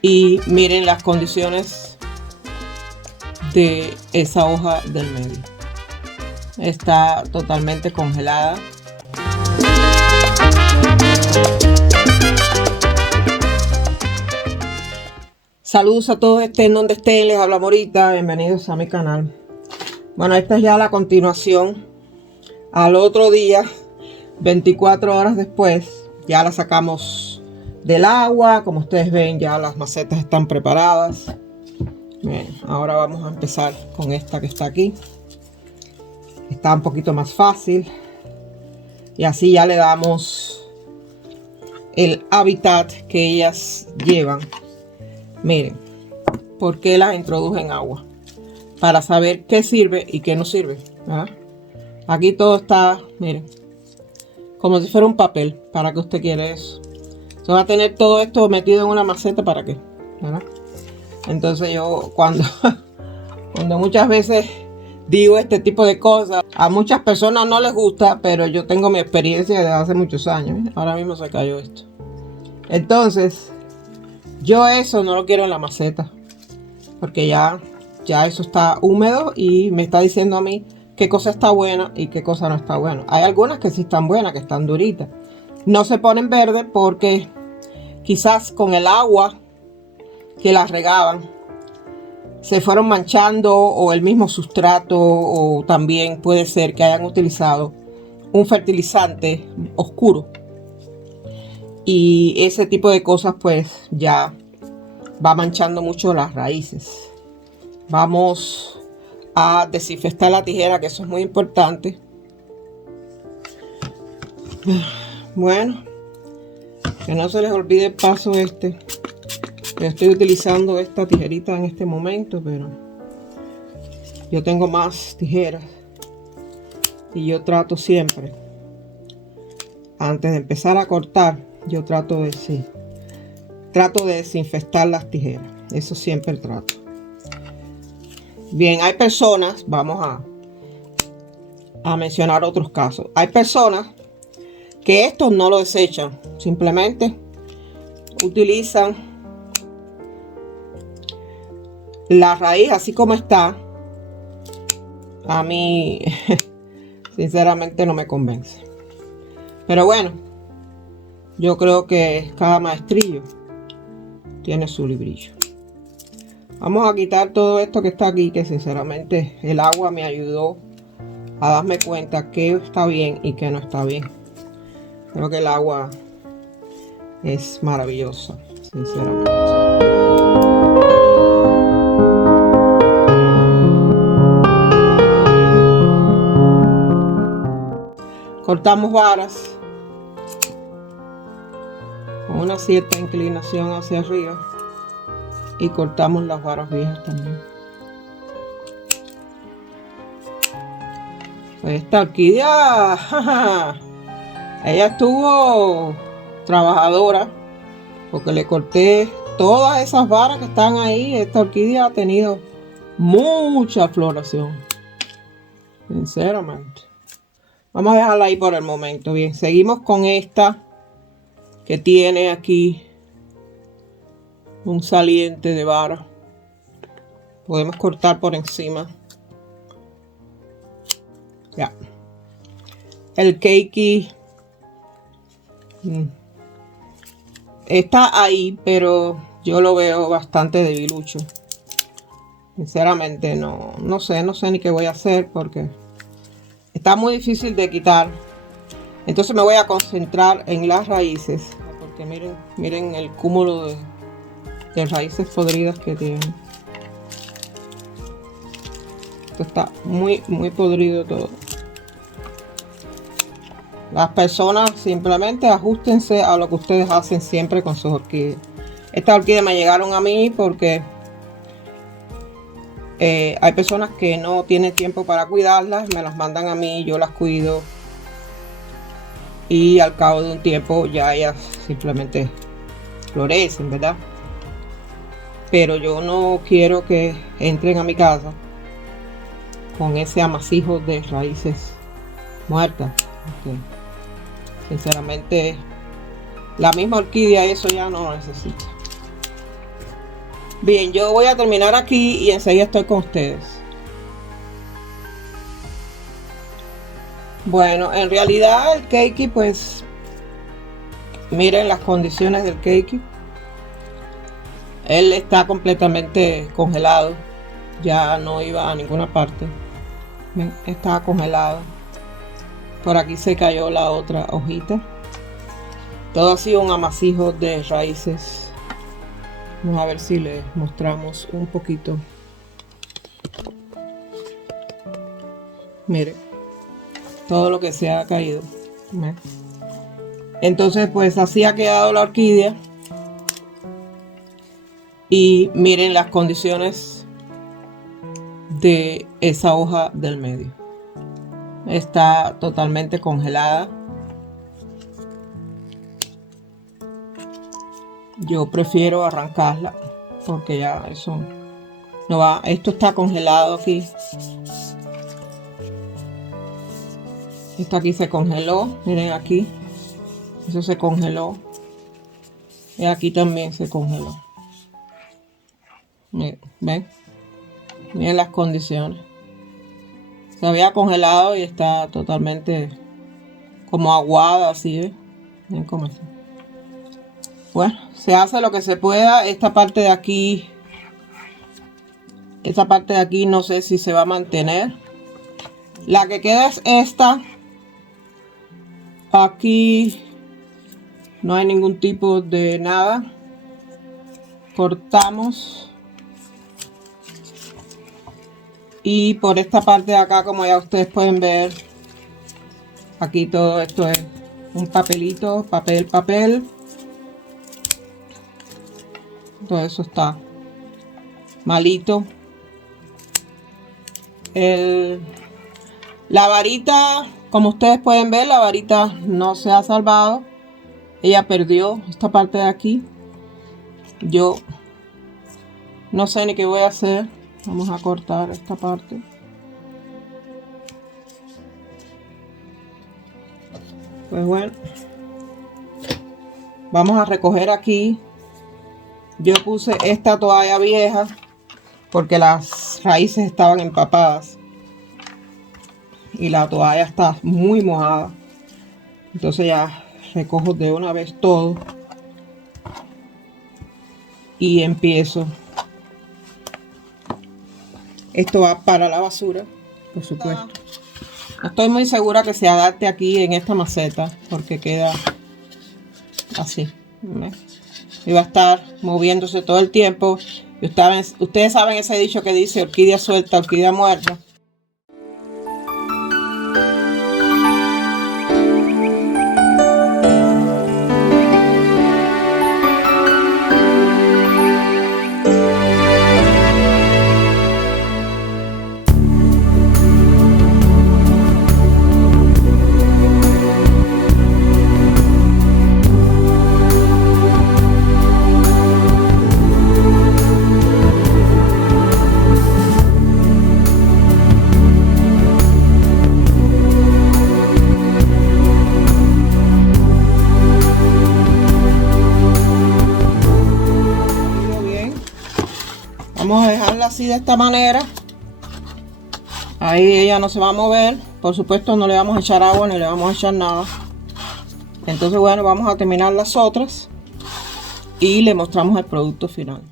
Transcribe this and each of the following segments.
Y miren las condiciones de esa hoja del medio. Está totalmente congelada. Saludos a todos, estén donde estén, les habla Morita, bienvenidos a mi canal. Bueno, esta es ya la continuación. Al otro día, 24 horas después, ya la sacamos del agua. Como ustedes ven, ya las macetas están preparadas. Bien, ahora vamos a empezar con esta que está aquí. Está un poquito más fácil. Y así ya le damos el hábitat que ellas llevan. Miren, ¿por qué las introduje en agua? Para saber qué sirve y qué no sirve, ¿verdad? Aquí todo está, miren, como si fuera un papel. ¿Para qué usted quiere eso? Se va a tener todo esto metido en una maceta, ¿para qué? ¿Verdad? Entonces yo cuando muchas veces digo este tipo de cosas, a muchas personas no les gusta, pero yo tengo mi experiencia de hace muchos años, ¿eh? Ahora mismo se cayó esto. Entonces, yo eso no lo quiero en la maceta, porque ya eso está húmedo y me está diciendo a mí qué cosa está buena y qué cosa no está buena. Hay algunas que sí están buenas, que están duritas. No se ponen verdes porque quizás con el agua que las regaban se fueron manchando, o el mismo sustrato, o también puede ser que hayan utilizado un fertilizante oscuro. Y ese tipo de cosas pues ya va manchando mucho las raíces. Vamos a desinfectar la tijera, que eso es muy importante. Bueno, que no se les olvide el paso este. Yo estoy utilizando esta tijerita en este momento, pero yo tengo más tijeras. Y yo trato siempre, antes de empezar a cortar, yo trato de desinfectar las tijeras. Eso siempre trato. Bien, hay personas, vamos a mencionar otros casos. Hay personas que esto no lo desechan, simplemente utilizan la raíz así como está. A mí sinceramente no me convence, pero bueno, yo creo que cada maestrillo tiene su librillo. Vamos a quitar todo esto que está aquí, que sinceramente el agua me ayudó a darme cuenta que está bien y que no está bien. Creo que el agua es maravillosa, sinceramente. Cortamos varas con una cierta inclinación hacia arriba y cortamos las varas viejas también. Pues esta orquídea, ella estuvo trabajadora, porque le corté todas esas varas que están ahí. Esta orquídea ha tenido mucha floración, sinceramente. Vamos a dejarla ahí por el momento. Bien, seguimos con esta que tiene aquí un saliente de vara. Podemos cortar por encima. Ya. El keiki está ahí, pero yo lo veo bastante debilucho. Sinceramente no sé ni qué voy a hacer, porque está muy difícil de quitar. Entonces me voy a concentrar en las raíces, porque miren el cúmulo de raíces podridas que tiene. Esto está muy podrido todo. Las personas simplemente ajustense a lo que ustedes hacen siempre con sus orquídeas. Estas orquídeas me llegaron a mí porque hay personas que no tienen tiempo para cuidarlas, me las mandan a mí, yo las cuido y al cabo de un tiempo ya ellas simplemente florecen, ¿verdad? Pero yo no quiero que entren a mi casa con ese amasijo de raíces muertas. Okay. Sinceramente, la misma orquídea eso ya no lo necesita. Bien, yo voy a terminar aquí y enseguida estoy con ustedes. Bueno, en realidad el cake, pues miren las condiciones del cake. Él está completamente congelado, ya no iba a ninguna parte. Ven, está congelado. Por aquí se cayó la otra hojita. Todo ha sido un amasijo de raíces. Vamos a ver si les mostramos un poquito. Miren, todo lo que se ha caído. ¿Ven? Entonces, pues así ha quedado la orquídea. Y miren las condiciones de esa hoja del medio. Está totalmente congelada. Yo prefiero arrancarla porque ya eso no va. Esto está congelado aquí. Esto aquí se congeló. Miren aquí. Eso se congeló. Y aquí también se congeló. Miren, ¿ven? Miren las condiciones. Se había congelado y está totalmente como aguada así, ¿eh? Miren cómo está. Bueno, se hace lo que se pueda. Esta parte de aquí no sé si se va a mantener. La que queda es esta. Aquí no hay ningún tipo de nada. Cortamos. Y por esta parte de acá, como ya ustedes pueden ver, aquí todo esto es un papelito, papel. Todo eso está malito. La varita, como ustedes pueden ver, la varita no se ha salvado. Ella perdió esta parte de aquí. Yo no sé ni qué voy a hacer. Vamos a cortar esta parte. Pues bueno, vamos a recoger aquí. Yo puse esta toalla vieja porque las raíces estaban empapadas y la toalla está muy mojada. Entonces ya recojo de una vez todo y empiezo. Esto va para la basura, por supuesto. No estoy muy segura que se adapte aquí en esta maceta porque queda así. ¿Ves? Y va a estar moviéndose todo el tiempo. Y ustedes saben ese dicho que dice orquídea suelta, orquídea muerta. Vamos a dejarla así de esta manera. Ahí ella no se va a mover. Por supuesto no le vamos a echar agua ni le vamos a echar nada. Entonces bueno, vamos a terminar las otras y le mostramos el producto final.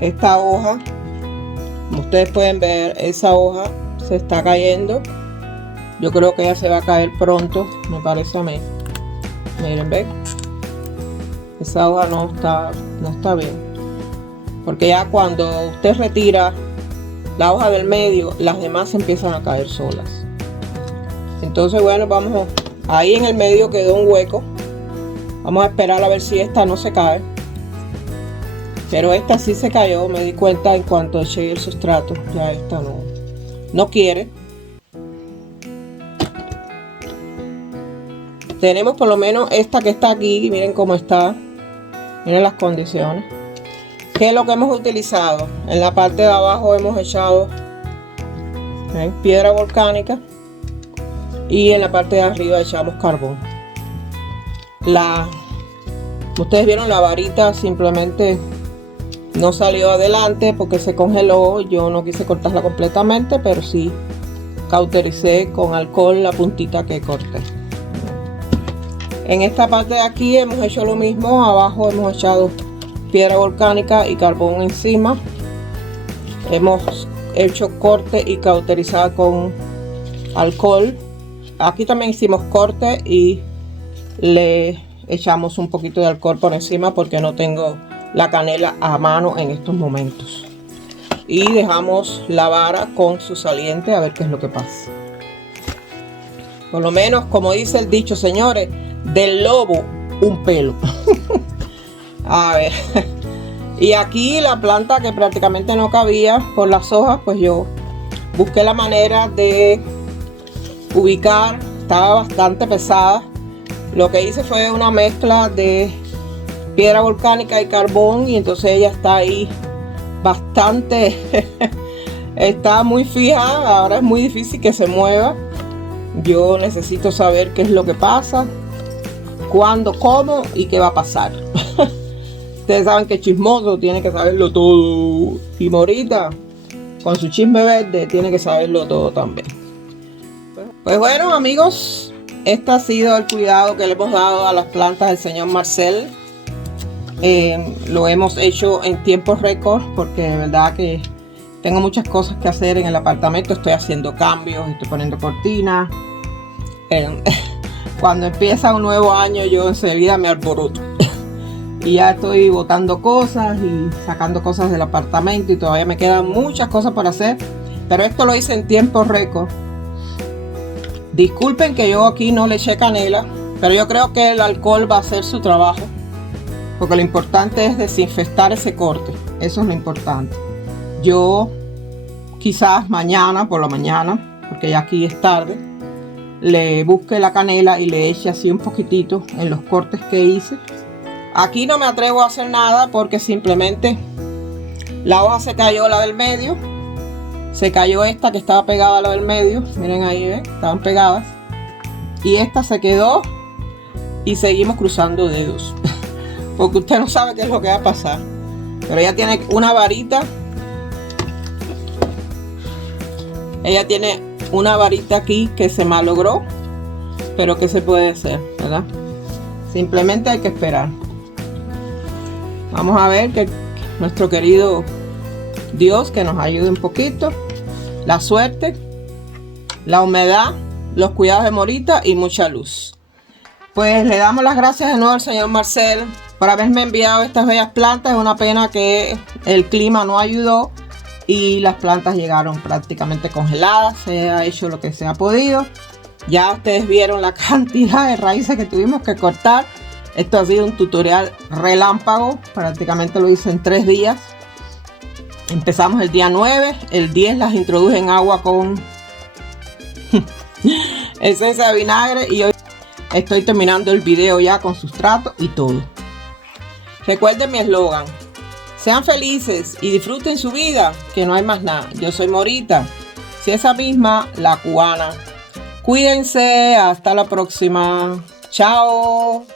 esta hoja, como ustedes pueden ver, esa hoja se está cayendo. Yo creo que ya se va a caer pronto, me parece a mí. Miren, ven, esa hoja no está bien, porque ya cuando usted retira la hoja del medio, las demás empiezan a caer solas. Entonces, bueno, vamos, ahí en el medio quedó un hueco. Vamos a esperar a ver si esta no se cae. Pero esta sí se cayó, me di cuenta en cuanto eché el sustrato. Ya esta no quiere. Tenemos por lo menos esta que está aquí. Miren cómo está. Miren las condiciones. ¿Qué es lo que hemos utilizado? En la parte de abajo hemos echado piedra volcánica. Y en la parte de arriba echamos carbón. Ustedes vieron, la varita simplemente no salió adelante porque se congeló. Yo no quise cortarla completamente, pero sí cautericé con alcohol la puntita que corté. En esta parte de aquí hemos hecho lo mismo. Abajo hemos echado piedra volcánica y carbón encima. Hemos hecho corte y cauterizado con alcohol. Aquí también hicimos corte y le echamos un poquito de alcohol por encima porque no tengo la canela a mano en estos momentos. Y dejamos la vara con su saliente a ver qué es lo que pasa. Por lo menos, como dice el dicho, señores, del lobo un pelo. A ver. Y aquí la planta que prácticamente no cabía por las hojas, pues yo busqué la manera de ubicar. Estaba bastante pesada. Lo que hice fue una mezcla de piedra volcánica y carbón, y entonces ella está ahí bastante está muy fija. Ahora es muy difícil que se mueva. Yo necesito saber qué es lo que pasa, cuándo, cómo y qué va a pasar. Ustedes saben que chismoso tiene que saberlo todo, y Morita con su chisme verde tiene que saberlo todo también. Pues bueno, amigos, este ha sido el cuidado que le hemos dado a las plantas del señor Marcel. Lo hemos hecho en tiempo récord porque de verdad que tengo muchas cosas que hacer en el apartamento. Estoy haciendo cambios, estoy poniendo cortinas. Cuando empieza un nuevo año yo enseguida me alboroto. Y ya estoy botando cosas y sacando cosas del apartamento, y todavía me quedan muchas cosas por hacer. Pero esto lo hice en tiempo récord. Disculpen que yo aquí no le eché canela, pero yo creo que el alcohol va a hacer su trabajo, porque lo importante es desinfectar ese corte. Eso es lo importante. Yo quizás mañana por la mañana, porque ya aquí es tarde, le busque la canela y le eche así un poquitito en los cortes que hice. Aquí no me atrevo a hacer nada porque simplemente la hoja se cayó, la del medio. Se cayó esta que estaba pegada a la del medio. Miren ahí, ¿ven? Estaban pegadas. Y esta se quedó y seguimos cruzando dedos. Porque usted no sabe qué es lo que va a pasar. Pero ella tiene una varita. Ella tiene una varita aquí que se malogró. Pero ¿qué se puede hacer, verdad? Simplemente hay que esperar. Vamos a ver que nuestro querido Dios que nos ayude un poquito. La suerte, la humedad, los cuidados de Morita y mucha luz. Pues le damos las gracias de nuevo al señor Marcel por haberme enviado estas bellas plantas. Es una pena que el clima no ayudó y las plantas llegaron prácticamente congeladas. Se ha hecho lo que se ha podido. Ya ustedes vieron la cantidad de raíces que tuvimos que cortar. Esto ha sido un tutorial relámpago. Prácticamente lo hice en 3 días. Empezamos el día 9, el 10 las introduje en agua con esencia de vinagre, y hoy estoy terminando el video ya con sustrato y todo. Recuerden mi eslogan: sean felices y disfruten su vida, que no hay más nada. Yo soy Morita, si esa misma, la cubana. Cuídense, hasta la próxima. Chao.